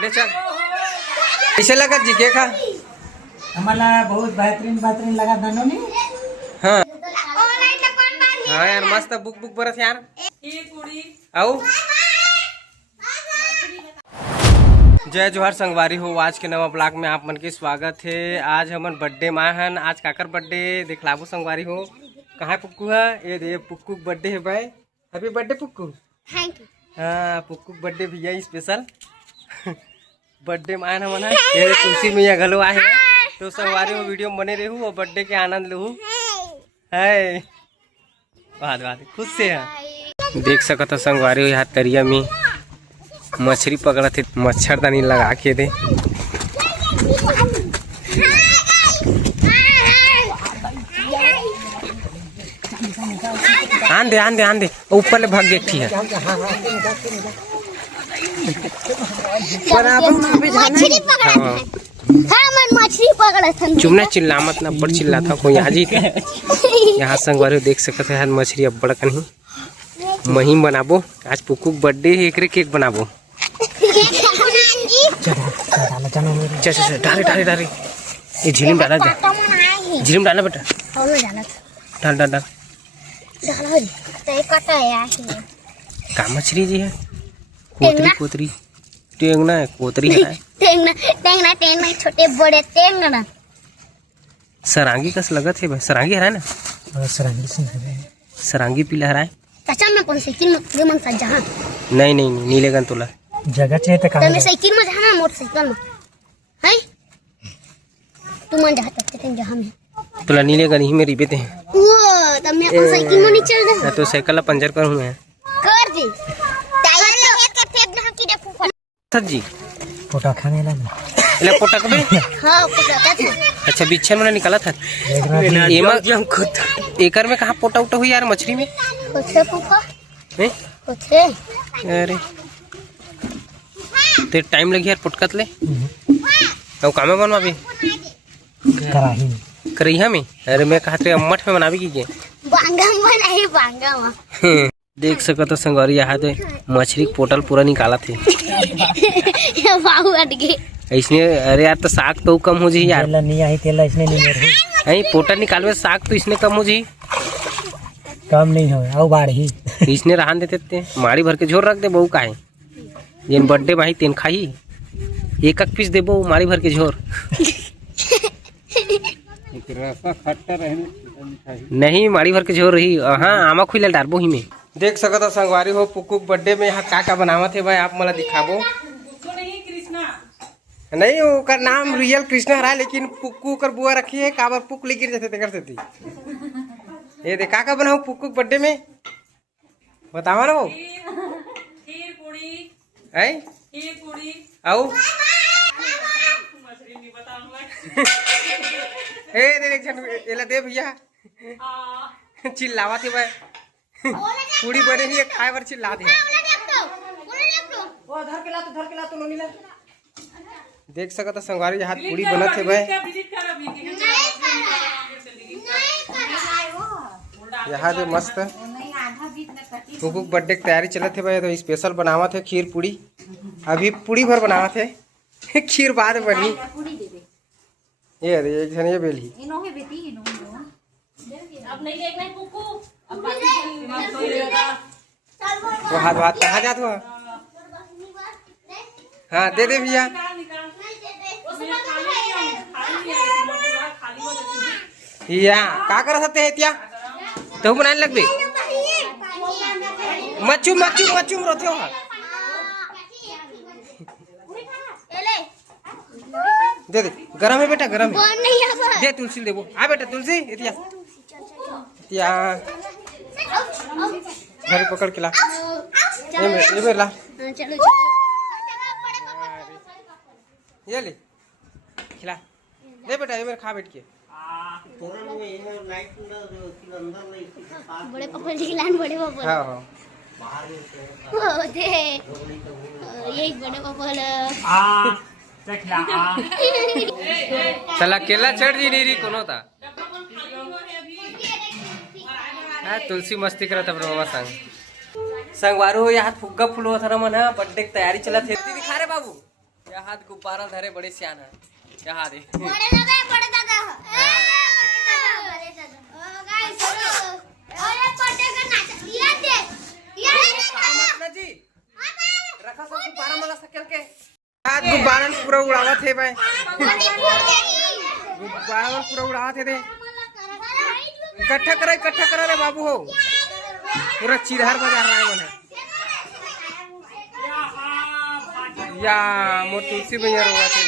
ले चल। कैसे लगा जी केक? हमारा बहुत बेहतरीन लगा दोनों ने। हाँ हाँ यार मस्त बुक बुक बरस यार। आओ जय जोहर संगवारी हो। आज के नवा ब्लॉग में आप मन के स्वागत है। आज हमन बर्थडे माँ हन। आज काकर बर्थडे दिखलाबो संगवारी हो। कहाँ पुक्कू है? ये दे पुक्कू बर्थडे है भाई। Happy birthday Pukku. Thank you. हाँ पुक्कू बर्थडे भैया स्पेशल बर्थडे माँ हमन है। ये तुलसी मैया घलो आए हैं तो संगवारी हो वीडियो बने रहू और बर्थडे के आनंद लहू है। बात बात खुद से है। देख सकत हो संगवारी हो यहाँ तरिया में मछली पकड़ा थे। मच्छरदानी लगा के दे। आन दे ऊपर ले भाग गई थी है। मछली पकड़ा था। चुमना चिल्ला मत ना बड़ चिल्ला था कोई आज ही यहाँ संगवारी देख सकते हैं मछली अब्बड़ कहीं महीम बनाबो। आज पुक्कू बर्थडे है एकरे केक बनाबो। डाले ये झिलिम डाला झिलिम डाला बेटा डाल का मछली जी है? कोतरी टेंगना है कोतरी है। टेंगना छोटे बड़े टेंगना सरांगी कस लगत है भाई। सरांगी हरा ना? सरांगी पीला हरा है। चाचा मैं अपन साइकिल में मन सा जहां नहीं नीले गन तोला जगह चाहिए तो मैं साइकिल में जाना मोटरसाइकिल में है। तू मन जाते थे जहां में तोला नीले गन ही में रिबेते हैं। वो तब मैं अपन साइकिल में नहीं चल रहा तो साइकिल ला पंचर करूं मैं कर दे टायर ले के फेंक दे की देखो सर जी पोटा खाने लगा। ले पोटा कबे? हां पोटा था। अच्छा बिच्छन में निकाला था एमा हम खुद एकर में कहां पोटा उटा हुई यार मछली में कुछे फूफा हैं कुछे। अरे ते टाइम लगी यार पुटकत ले तो कामे बनवाबी करैहा में। अरे मैं कहत रे अम्मठ में बनाबी की के बांगा बनाई बांगा में। देख सकत हो संगवारी यहाँ तो मछली पोटल पूरा निकाला थे। बाहु हट गए इसने। अरे यार तो साग तो कम हो जी यार। नहीं आई तेला इसने नहीं मेरे नहीं पोटल निकालवे साग तो इसने कम हो जी। कम नहीं हो आओ बाढ़ ही इसने रहन देते थे मारी भर के झोर रख दे बहू काहे जिन बर्थडे भाई तेन खाई एक पीस देबो मारी भर के झोर। नहीं मारी भर के झोर रही। हाँ आमा खुला डारबो ही में। देख सकत हो संगवारी हो पुक्कू बर्थडे में यहाँ का बनावत है भाई आप मला दिखाबो। नहीं ओकर नाम रियल कृष्णा हरा लेकिन पुक्कू कर बुआ रखी है काबर पुक ले गिर जाते कर देती। ये देख का बनाऊ पुक्कू बर्थडे में बतावा ना वो खीर पूरी है आओ ए देख जन एला दे भैया चिल्लावा थे भाई पूरी बने ही खाए बर चिल्ला दे। ओ धर के ला तो नोनी ला। देख सकत संगवारी हाथ पूरी बनत है भाई। यहाँ दे मस्त पुक्कू बर्थडे की तैयारी चलत है भाई। तो स्पेशल बनावत है खीर पूरी। अभी पूरी भर बनावत है खीर बाद में बनी। ये एक जन ये बेली अब नहीं देखना है पुक्कू अब तो हाथ हाथ कहाँ जात हो? हाँ दे दे भैया। या का कर सकते हैं त्या तो बनाने लग बे मच्छू रोते हो। दे गरम है बेटा गरम है। दे तुलसी देबो आ बेटा तुलसी इतिया घर पकड़ के ला ये ला ये ले खिला दे बेटा ये मेरे खा बैठ के। बड़े पापा खिलान बड़े पापा। हाँ ओ दे यही बड़े पापा चला केला चढ़ जी नहीं रही कोनो था। तुलसी मस्ती करत ब्रह्मा संग संगवारो यहाँ फुग्गा फुलवा था मन बर्थडे की तैयारी चला थे। दिखा रे बाबू यहाँ गुब्बारा धरे बड़े सियान है यहाँ दे बड़े दादा बड़े दादा गाइस और ये बर्थडे का नाच ये जी रखा सब गुब्बारा मला सकेल के आज गुब्बारा पूरा उड़ावत है भाई गुब्बारा पूरा उड़ावत है दे इकट्ठा करा रे बाबू हो पूरा चिरहर बजा रहा है मन या मोर तुलसी भैया रोवा थे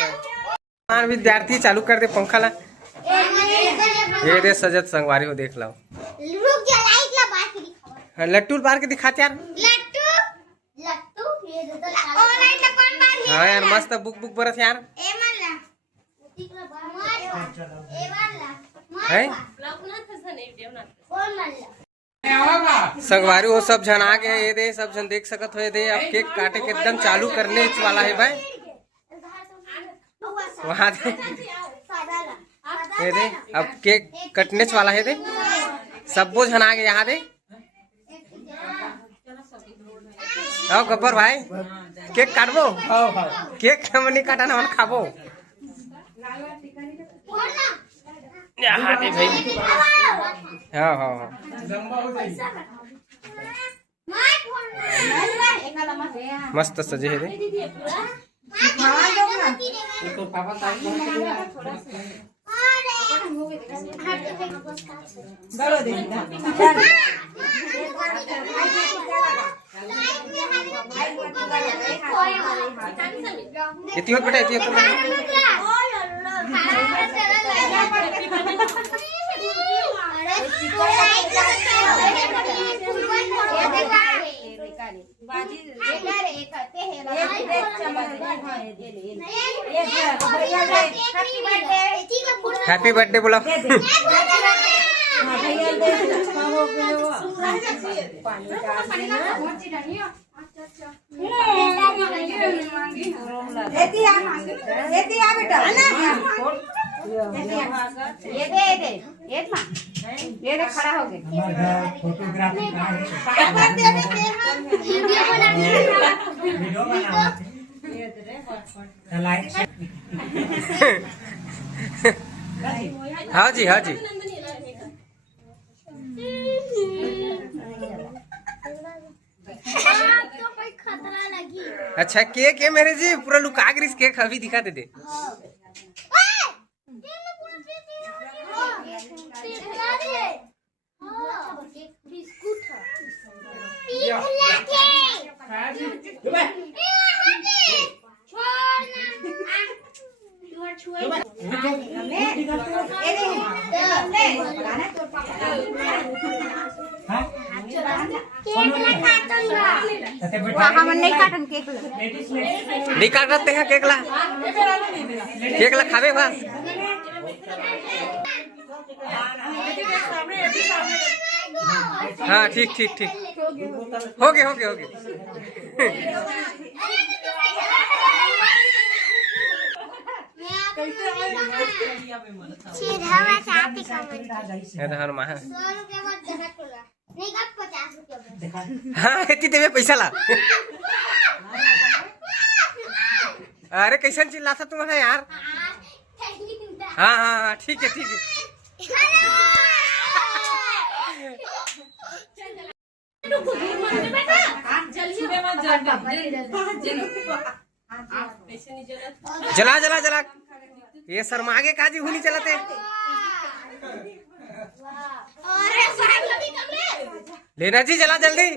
भाई विद्यार्थी चालू कर दे पंखा ला ये दे सजत संगवारी हो देख लो रुक जा लाइट ला बात करी लट्टू बार के दिखाते यार लट्टू ये दे तो लाइट ला कौन बार हाँ यार मस्त बुक बरस यार ए मल्ला ए वाला है कौन मल्ला संगवारी वो सब जन आ गए ये दे सब जन देख सकत हो दे अब केक काटे के एकदम चालू करने वाला है भाई वहाँ दे ये दे अब केक कटने वाला है दे सबो जन आ गए यहाँ दे आओ गब्बर भाई केक काटबो केक हम नहीं काटा ना हम खाबो यहाँ दे भाई हाँ हाँ मस्त सजे है रे इतियोत बेटा इतियोत हैप्पी बर्थडे बोला ये दे खड़ा हो गए फोटोग्राफी वीडियो हाँ जी हाँ जी खतरा लगी अच्छा केक है मेरे जी पूरा लुका कर इस केक अभी दिखा दे हम नहीं काटन केक नहीं काटते हैं केक ला खावे बस हाँ ठीक ठीक ठीक हो गए हर माह हाँ इतनी देवे पैसा ला अरे कैसे चिल्ला था तुम्हारा यार हाँ हाँ हाँ ठीक है जला ये शर्मागे काजी हुनी चलते लेना जी जला जल्दी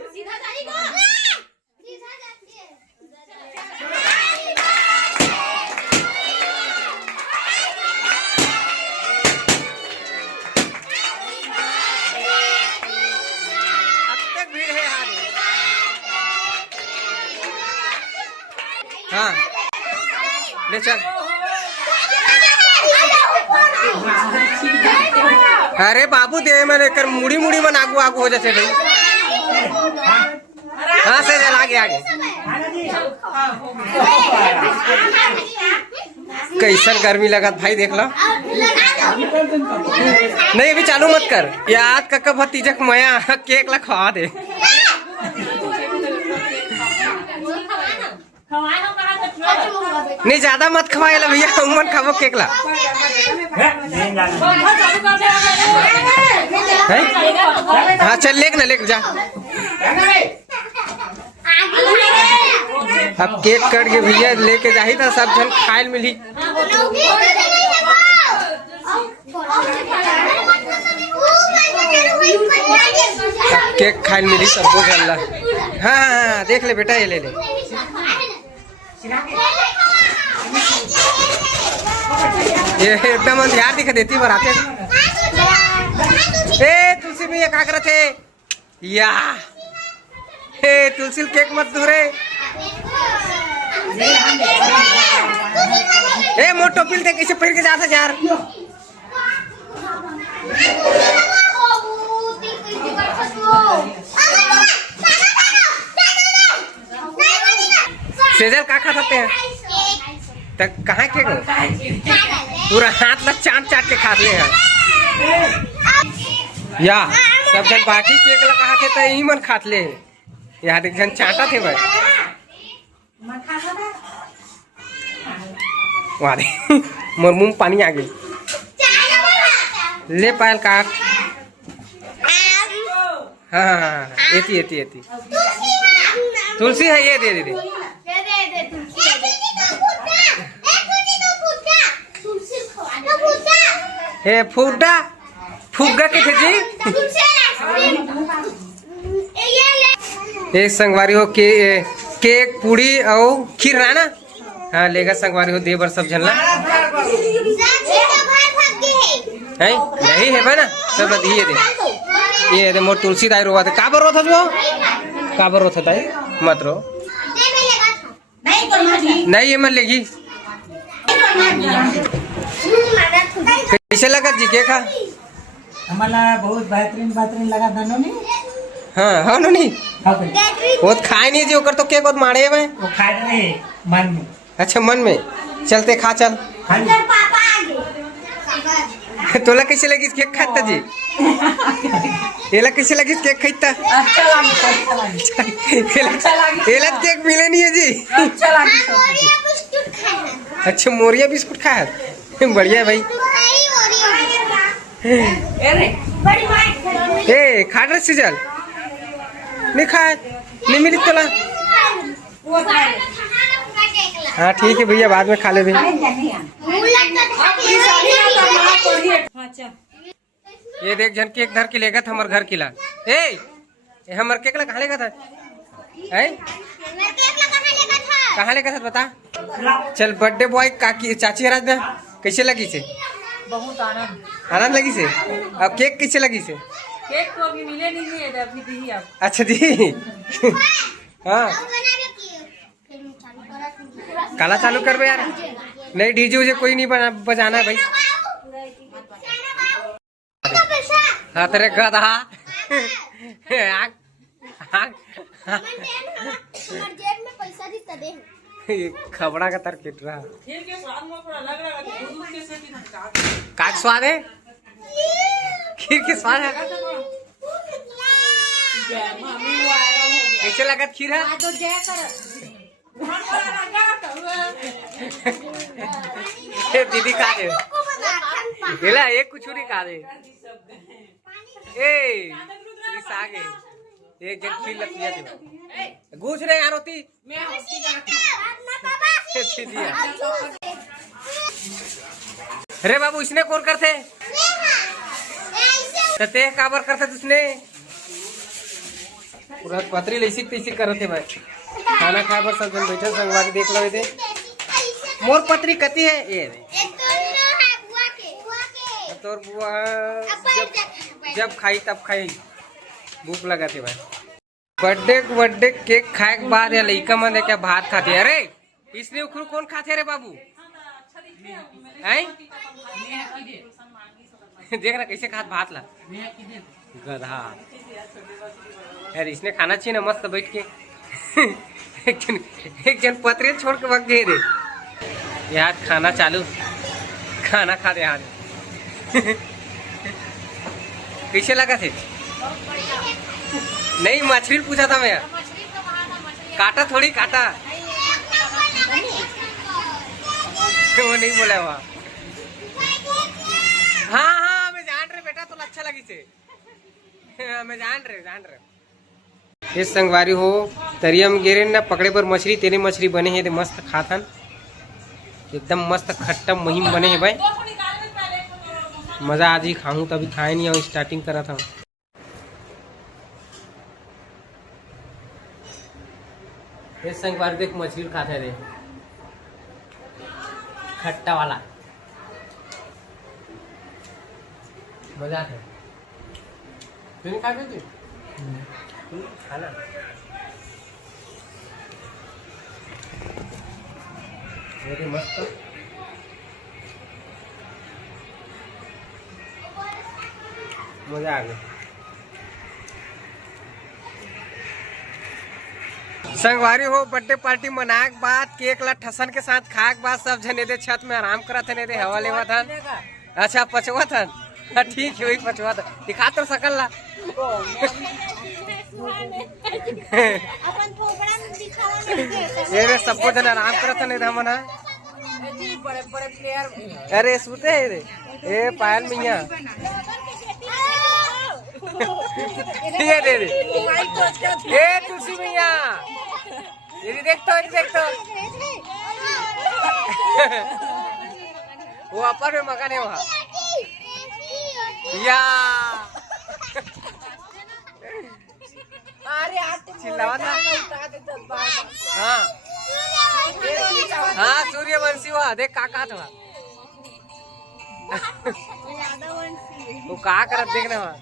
भीड़ है हाँ ले चल अरे बाबू दे मैंने कर मुड़ी में आगू हो जाते भाई हाँ से आगे कैसन गर्मी लगत भाई देख लो नहीं अभी चालू मत कर याद का भतीजक मया केक ला खवा दे खवाए हो कहा नहीं ज्यादा मत खवाए ला भैया, उमन खाबो केक ला। हाँ चल लेक ना, लेक जा। अब केक कट के भैया लेके जाही था, सब जन खाए मिली। केक खाए मिली सबको जल्ला। हाँ देख ले बेटा, ये ले ले। ये एकदम अंधियार दिखा देती बराते। ए तुलसी भैया क्या कर थे या? ए तुलसी केक मत दूरे। ए मोटो पिल दे कैसे पहन के जाता यार। सेजल क्या खा सकते हैं? तक कहाँ केक हो? पूरा हाथ ला चाट चाट के खा ले हैं। या सब जन बाकी केक ला कहा थे तो यही मन खात ले। यार एक जन चाटा थे भाई। वारे मोर मुंह में पानी आ गई। ले पायल का। हाँ एती एती एती तुलसी है, ये दे दे दे। हे फुग्गा फुग्गा के थे जी। एक संगवारी हो के केक पूड़ी और खीर रहा ना। हाँ लेगा संगवारी हो देवर सब झलना है नहीं है भाई ना सब ये दे। ये दे मोर तुलसी दाई रोवा थे का बर रोथा जो का बर रोथा दाई मत रो। नहीं ये मत लेगी। कैसे लगा जी केक? हमारा बहुत बेहतरीन लगा धनो ने। हाँ हाँ नहीं वो खाए नहीं जी ओकर तो केक बहुत मारे में वो खाए रहे मन में। अच्छा मन में चलते खा चल। तोला कैसे लगी केक खाता जी? एला कैसे लगी केक खाता? एला केक मिले नहीं है जी। अच्छा मोरिया बिस्कुट खाया बढ़िया भाई। ए खा रहे सीजल नहीं खाए नहीं मिली तोला। हाँ ठीक है भैया बाद में खा ले भैया। ये देख जन केक धर के लेगा था हमारे घर किला। ए हमारे केक ला कहाँ लेगा था? कहाँ लेगा था बता। चल बर्थडे बॉय काकी चाची राज ने कैसे लगी से? बहुत आनंद लगी से। अब केक कैसे लगी से? केक तो अभी मिले नहीं है, अभी दी आप। अच्छा दी। हाँ काला चालू कर बे यार। नहीं डीजे उजे कोई नहीं बजाना है भाई। हाँ तेरे गधा। खबड़ा का तर किट रहा। का स्वाद है? खीर के स्वाद है। कैसे लगा खीर है? दीदी खा दे गेला एक कुछ नहीं खा दे। ए आगे एक जन खीर लतिया थे घूस रहे यार होती। अरे बाबू इसने कौन करते ते काबर करते तुझने पूरा पतरी लैसी तैसी करते भाई। खाना खाए पर सब जन बैठे संगवारी देख लो थे। मोर पतरी कती है ये तोर बुआ जब खाई तब खाई भूख लगा थे भाई। बर्थडे केक खाए के बाद या लइका मन क्या भात खाते? अरे इसने उखरू कौन खाते रे बाबू? देख रहा कैसे खात भात ला गधा यार। इसने खाना चाहिए ना मस्त बैठ के। एक जन पतरे छोड़ के वक्त दे यार खाना चालू खाना खा दे यार। कैसे लगा थे? नहीं मछली पूछा था मैं। काटा थोड़ी काटा वो नहीं बोला हुआ। हाँ हाँ मैं जान रहे बेटा, तो अच्छा लगी से। मैं जान रहे ये संगवारी हो तरिया में गिरे ना पकड़े पर मछली, तेरे मछली बने हैं मस्त खाथन, एकदम मस्त खट्टा महीम बने हैं भाई। मजा आज ही खाऊं, तभी खाए नहीं, और स्टार्टिंग करा था। ये संगवारी देख मछली खाते थे खट्टा वाला, मजा आता है। तुम खाते थे खाना मेरे मस्त मजा आ गया। संगवारी हो बर्थडे पार्टी मनाए के बाद केक ला ठसन के साथ खाए के बाद सब जने दे छत में आराम करत थे, दे हवा लेवा था। अच्छा पचवा था, ठीक है वही पचवा था, दिखा तो सकल ला। अपन थोबड़ा में दिखावा नहीं ये रे सबको जन आराम करत थे, नहीं था मना। बड़े प्लेयर अरे सूते है रे ए पायल मियां ये दे दे ए तुलसी मियां, ये देख तो वो अपर में मकान है वहाँ या चिल्लावा था। हाँ हाँ सूर्यवंशी हुआ, देख का था वो का करत देखना वहाँ।